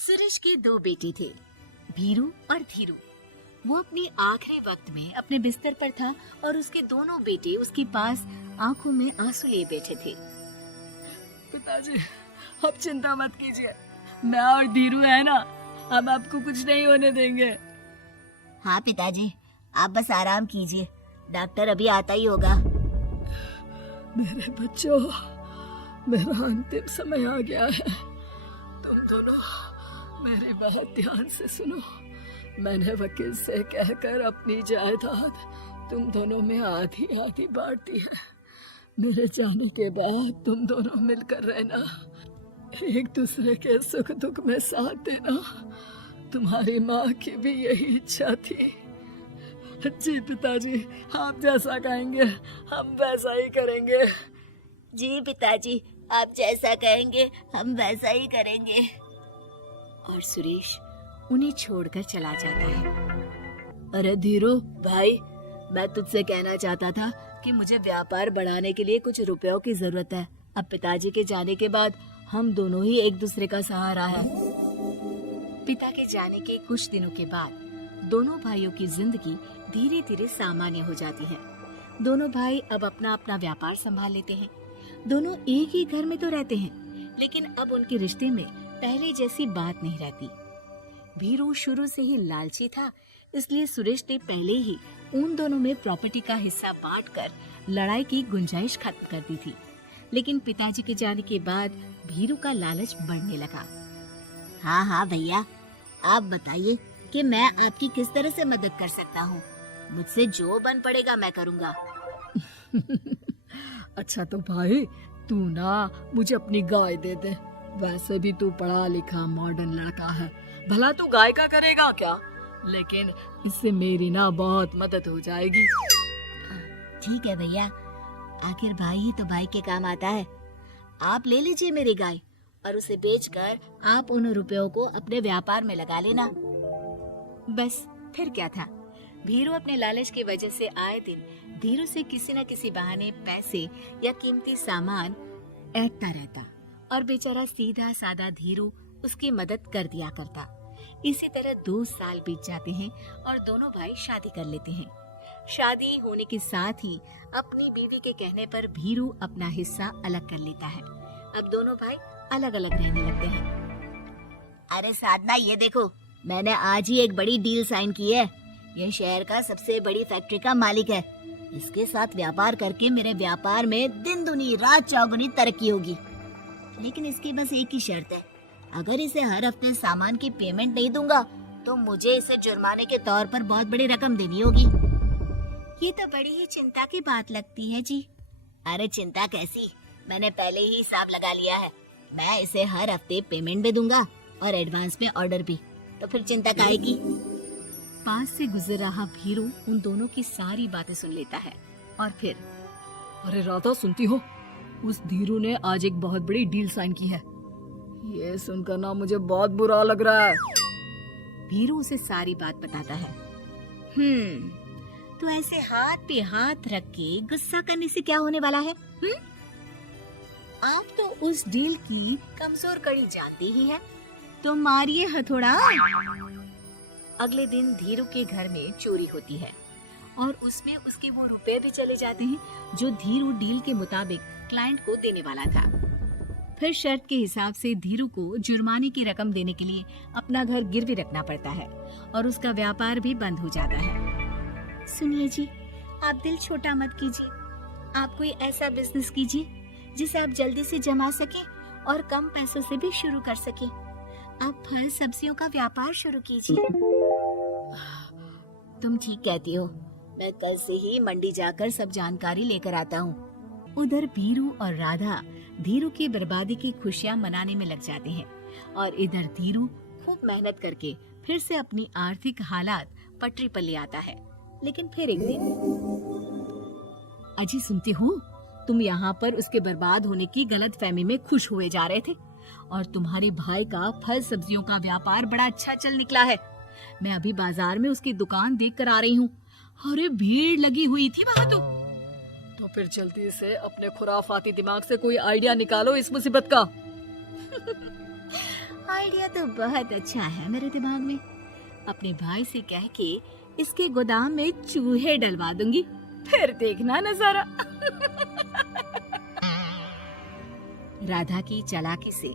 सुरेश के दो बेटे थे, भीरू और धीरू। वो अपने आखिरी वक्त में अपने बिस्तर पर था और उसके दोनों बेटे उसके पास आंखों में आंसू लिए बैठे थे। पिताजी, आप चिंता मत कीजिए, मैं और धीरू है ना, हम आपको कुछ नहीं होने देंगे। हाँ पिताजी, आप बस आराम कीजिए, डॉक्टर अभी आता ही होगा। मेरे बच्चों, मेरा अंतिम समय आ गया है। तुम दोनों मेरी बात ध्यान से सुनो। मैंने वकील से कहकर अपनी जायदाद तुम दोनों में आधी आधी बांट दी है। मेरे जाने के बाद तुम दोनों मिलकर रहना, एक दूसरे के सुख दुख में साथ देना। तुम्हारी माँ की भी यही इच्छा थी। जी पिताजी, आप जैसा कहेंगे हम वैसा ही करेंगे। जी पिताजी, आप जैसा कहेंगे हम वैसा ही करेंगे। और सुरेश उन्हें छोड़कर चला जाता है। अरे धीरू भाई, मैं तुझसे कहना चाहता था कि मुझे व्यापार बढ़ाने के लिए कुछ रुपयों की जरूरत है। अब पिताजी के जाने के बाद हम दोनों ही एक दूसरे का सहारा है। पिता के जाने के कुछ दिनों के बाद दोनों भाइयों की जिंदगी धीरे धीरे सामान्य हो जाती है। दोनों भाई अब अपना अपना व्यापार संभाल लेते हैं। दोनों एक ही घर में तो रहते हैं, लेकिन अब उनके रिश्ते में पहले जैसी बात नहीं रहती। भीरू शुरू से ही लालची था, इसलिए सुरेश ने पहले ही उन दोनों में प्रॉपर्टी का हिस्सा बांटकर लड़ाई की गुंजाइश खत्म कर दी थी। लेकिन पिताजी के जाने के बाद भीरू का लालच बढ़ने लगा। हाँ भैया, आप बताइए कि मैं आपकी किस तरह से मदद कर सकता हूँ। मुझसे जो बन पड़ेगा मैं करूँगा। अच्छा तो भाई, तू ना मुझे अपनी गाय दे दे। वैसे भी तू पढ़ा लिखा मॉडर्न लड़का है, भला तू गाय का करेगा क्या? लेकिन इससे मेरी ना बहुत मदद हो जाएगी। ठीक है भैया, आखिर भाई ही तो भाई के काम आता है। आप ले लीजिए मेरी गाय और उसे बेचकर आप उन रुपयों को अपने व्यापार में लगा लेना। बस फिर क्या था, भीरू अपने लालच की वजह से आए दिन धीरू से किसी न किसी बहाने पैसे या कीमती सामान ऐंठता रहता और बेचारा सीधा सादा धीरू उसकी मदद कर दिया करता। इसी तरह 2 साल बीत जाते हैं और दोनों भाई शादी कर लेते हैं। शादी होने के साथ ही अपनी बीवी के कहने पर भीरू अपना हिस्सा अलग कर लेता है। अब दोनों भाई अलग अलग रहने लगते हैं। अरे साधना, ये देखो, मैंने आज ही एक बड़ी डील साइन की है। ये शहर का सबसे बड़ी फैक्ट्री का मालिक है। इसके साथ व्यापार करके मेरे व्यापार में दिन दुनी रात चौगुनी तरक्की होगी। लेकिन इसकी बस एक ही शर्त है, अगर इसे हर हफ्ते सामान की पेमेंट नहीं दूंगा तो मुझे इसे जुर्माने के तौर पर बहुत बड़ी रकम देनी होगी। ये तो बड़ी ही चिंता की बात लगती है जी। अरे चिंता कैसी, मैंने पहले ही हिसाब लगा लिया है। मैं इसे हर हफ्ते पेमेंट भी दूंगा और एडवांस में ऑर्डर भी, तो फिर चिंता काहे की। पास से गुजर रहा भीरू उन दोनों की सारी बातें सुन लेता है और फिर, अरे राधा, सुनती हो? उस धीरू ने आज एक बहुत बड़ी डील साइन की है। ये सुनकर ना मुझे बहुत बुरा लग रहा है। भीरू उसे सारी बात बताता है। तो ऐसे हाथ पे हाथ रख के गुस्सा करने से क्या होने वाला है? आप तो उस डील की कमजोर कड़ी जानते ही हैं, तो मारिए हथौड़ा। अगले दिन धीरू के घर में चोरी होती है और उसमें उसके वो रुपए भी चले जाते हैं जो धीरू डील के मुताबिक क्लाइंट को देने वाला था। फिर शर्त के हिसाब से धीरू को जुर्माने की रकम देने के लिए अपना घर गिरवी रखना पड़ता है और उसका व्यापार भी बंद हो जाता है। सुनिए जी, आप दिल छोटा मत कीजिए। आप कोई ऐसा बिजनेस कीजिए जिसे आप जल्दी से जमा सके और कम पैसों से भी शुरू कर सके। आप फल सब्जियों का व्यापार शुरू कीजिए। तुम ठीक कहती हो, मैं कल से ही मंडी जाकर सब जानकारी लेकर आता हूँ। उधर भीरू और राधा धीरू की बर्बादी की खुशियाँ मनाने में लग जाते हैं और इधर धीरू खूब मेहनत करके फिर से अपनी आर्थिक हालात पटरी पर ले आता है। लेकिन फिर एक दिन, अजी सुनती हो, तुम यहाँ पर उसके बर्बाद होने की गलतफहमी में खुश हुए जा रहे थे और तुम्हारे भाई का फल सब्जियों का व्यापार बड़ा अच्छा चल निकला है। मैं अभी बाजार में उसकी दुकान देख कर आ रही हूँ। अरे भीड़ लगी हुई थी वहाँ तो फिर जल्दी से अपने खुराफाती दिमाग से कोई आइडिया निकालो इस मुसीबत का। आइडिया तो बहुत अच्छा है मेरे दिमाग में। अपने भाई से कह के इसके गोदाम में चूहे डलवा दूंगी, फिर देखना नजारा। राधा की चालाकी से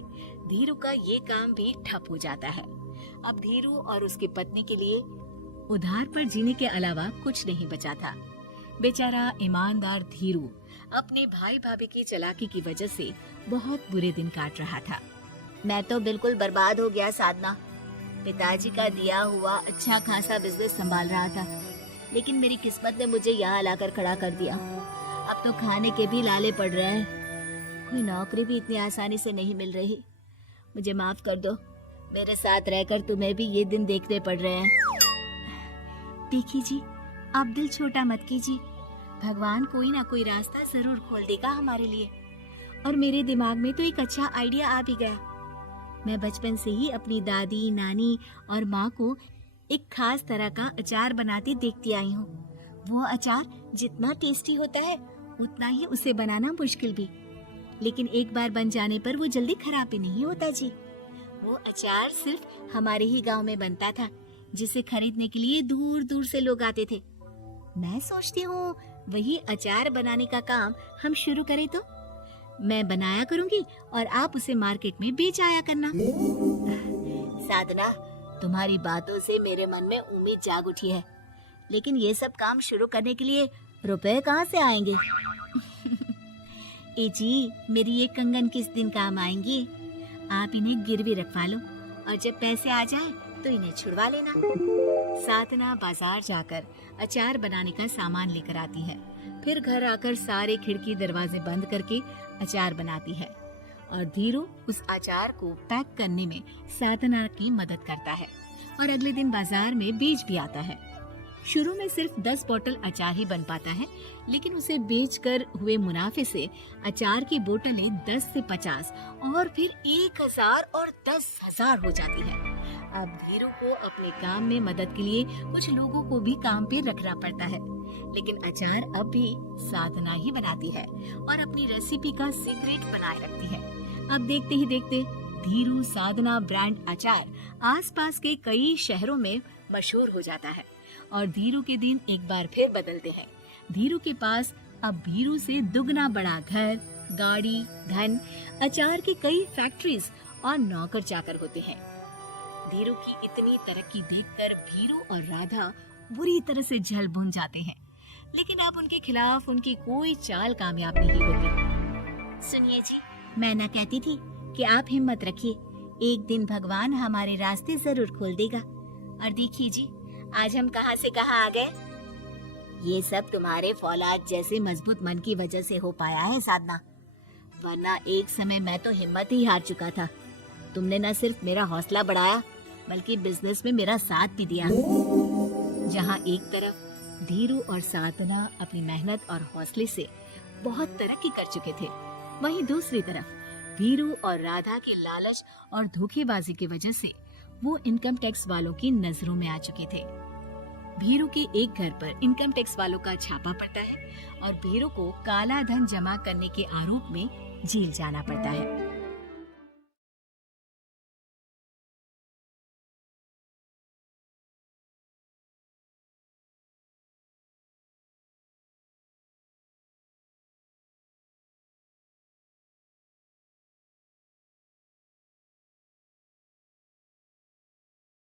धीरू का ये काम भी ठप हो जाता है। अब धीरू और उसकी पत्नी के लिए उधार पर जीने के अलावा कुछ नहीं बचा था। बेचारा ईमानदार धीरू अपने भाई भाभी की चालाकी की वजह से बहुत बुरे दिन काट रहा था। मैं तो बिल्कुल बर्बाद हो गया साधना। पिताजी का दिया हुआ अच्छा खासा बिजनेस संभाल रहा था, लेकिन मेरी किस्मत ने मुझे यहाँ लाकर खड़ा कर दिया। अब तो खाने के भी लाले पड़ रहे हैं। कोई नौकरी भी इतनी आसानी से नहीं मिल रही। मुझे माफ कर दो, मेरे साथ रहकर तुम्हें भी ये दिन देखने पड़ रहे हैं। देखिए जी, आप दिल छोटा मत कीजिए, भगवान कोई ना कोई रास्ता जरूर खोल देगा हमारे लिए। और मेरे दिमाग में तो एक अच्छा आइडिया आ भी गया। मैं बचपन से ही अपनी दादी, नानी और माँ को एक खास तरह का अचार बनाती देखती आई हूँ। वो अचार जितना टेस्टी होता है उतना ही उसे बनाना मुश्किल भी, लेकिन एक बार बन जाने पर वो जल्दी खराब भी नहीं होता जी। वो अचार सिर्फ हमारे ही गांव में बनता था, जिसे खरीदने के लिए दूर दूर से लोग आते थे। मैं सोचती हूँ वही अचार बनाने का काम हम शुरू करें तो। मैं बनाया करूँगी और आप उसे मार्केट में बेच आया करना। साधना, तुम्हारी बातों से मेरे मन में उम्मीद जाग उठी है, लेकिन ये सब काम शुरू करने के लिए रुपए कहाँ से आएंगे? ए जी, मेरी ये कंगन किस दिन काम आएंगी? आप इन्हें गिरवी रखवा लो और जब पैसे आ जाए तो इन्हें छुड़वा लेना। साधना बाजार जाकर अचार बनाने का सामान लेकर आती है, फिर घर आकर सारे खिड़की दरवाजे बंद करके अचार बनाती है और धीरू उस अचार को पैक करने में साधना की मदद करता है और अगले दिन बाजार में बेच भी आता है। शुरू में सिर्फ 10 बोतल अचार ही बन पाता है, लेकिन उसे बेचकर हुए मुनाफे से अचार की बोतलें 10 से 50 और फिर 1000 और 10,000 हो जाती है। अब धीरू को अपने काम में मदद के लिए कुछ लोगों को भी काम पे रखना पड़ता है, लेकिन अचार अब भी साधना ही बनाती है और अपनी रेसिपी का सीक्रेट बनाए रखती है। अब देखते ही देखते धीरू साधना ब्रांड अचार आसपास के कई शहरों में मशहूर हो जाता है और धीरू के दिन एक बार फिर बदलते हैं। धीरू के पास अब भीरू से दुगना बड़ा घर, गाड़ी, धन, अचार की कई फैक्ट्रीज और नौकर चाकर होते हैं। धीरू की इतनी तरक्की देखकर भीरू और राधा बुरी तरह से जल भुन जाते हैं, लेकिन अब उनके खिलाफ उनकी कोई चाल कामयाब नहीं होती। सुनिए जी, मैं ना कहती थी कि आप हिम्मत रखिए, एक दिन भगवान हमारे रास्ते जरूर खोल देगा। और देखिए जी, आज हम कहां से कहां आ गए। ये सब तुम्हारे फौलाद जैसे मजबूत मन की वजह से हो पाया है साधना, वरना एक समय मैं तो हिम्मत ही हार चुका था। तुमने न सिर्फ मेरा हौसला बढ़ाया बल्कि बिजनेस में मेरा साथ भी दिया। जहाँ एक तरफ धीरू और साधना अपनी मेहनत और हौसले से बहुत तरक्की कर चुके थे, वहीं दूसरी तरफ धीरू और राधा के लालच और धोखेबाजी की वजह से वो इनकम टैक्स वालों की नजरों में आ चुके थे। भीरू के एक घर पर इनकम टैक्स वालों का छापा पड़ता है और भीरू को काला धन जमा करने के आरोप में जेल जाना पड़ता है।